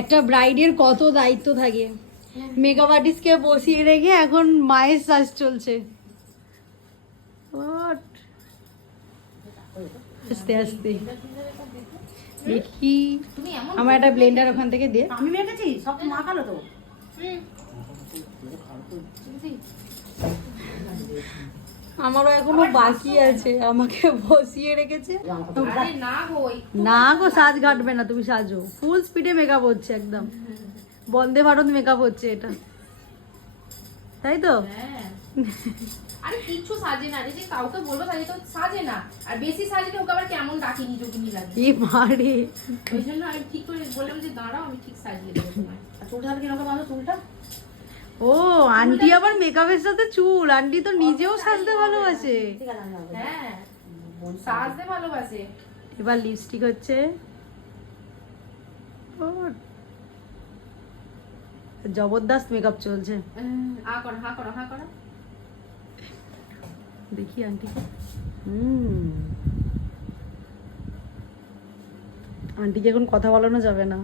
একটা ব্রাইডের কত দায়িত্ব থাকে। মেকআপ আর্টিস্টকে বসিয়ে রেখে এখন মায়ের সাজ চলছে। আস্তে আস্তে দেখি আমার একটা ব্লেন্ডার ওখান থেকে দে। আমি মেখেছি সব মাখালো তো। আমারও এখনো বাকি আছে, আমাকে বসিয়ে রেখেছে। না গো, সাজ ঘাটবে না, তুমি সাজো। ফুল স্পিডে মেকআপ হচ্ছে, একদম বন্দে ভারত মেকআপ হচ্ছে এটা, তাই তো? আরে কিচ্ছু সাজে না, যে কাউকে বলবো সাজে তো সাজে না, আর বেশি সাজলে ওকে আবার কেমন ডাকি নিজকি লাগে। কি মারে! ওই জন্য আমি ঠিক করে বললাম যে দাঁড়াও আমি ঠিক সাজিয়ে দেবো তোমায়। আর চুলটা কিরকম ভালো চুলটা? ও আন্টি আবার মেকআপের সাথে চুল, আন্টি তো নিজেও সাজতে ভালোবাসে। ঠিক আছে আমি হ্যাঁ সাজতে ভালোবাসে। এবার লিপস্টিক হচ্ছে। জবরদস্ত মেকআপ চলছে। হা করো হা করো হা করো। দেখি আন্টিকে। আন্টিকে এখন কথা বলানো যাবে না।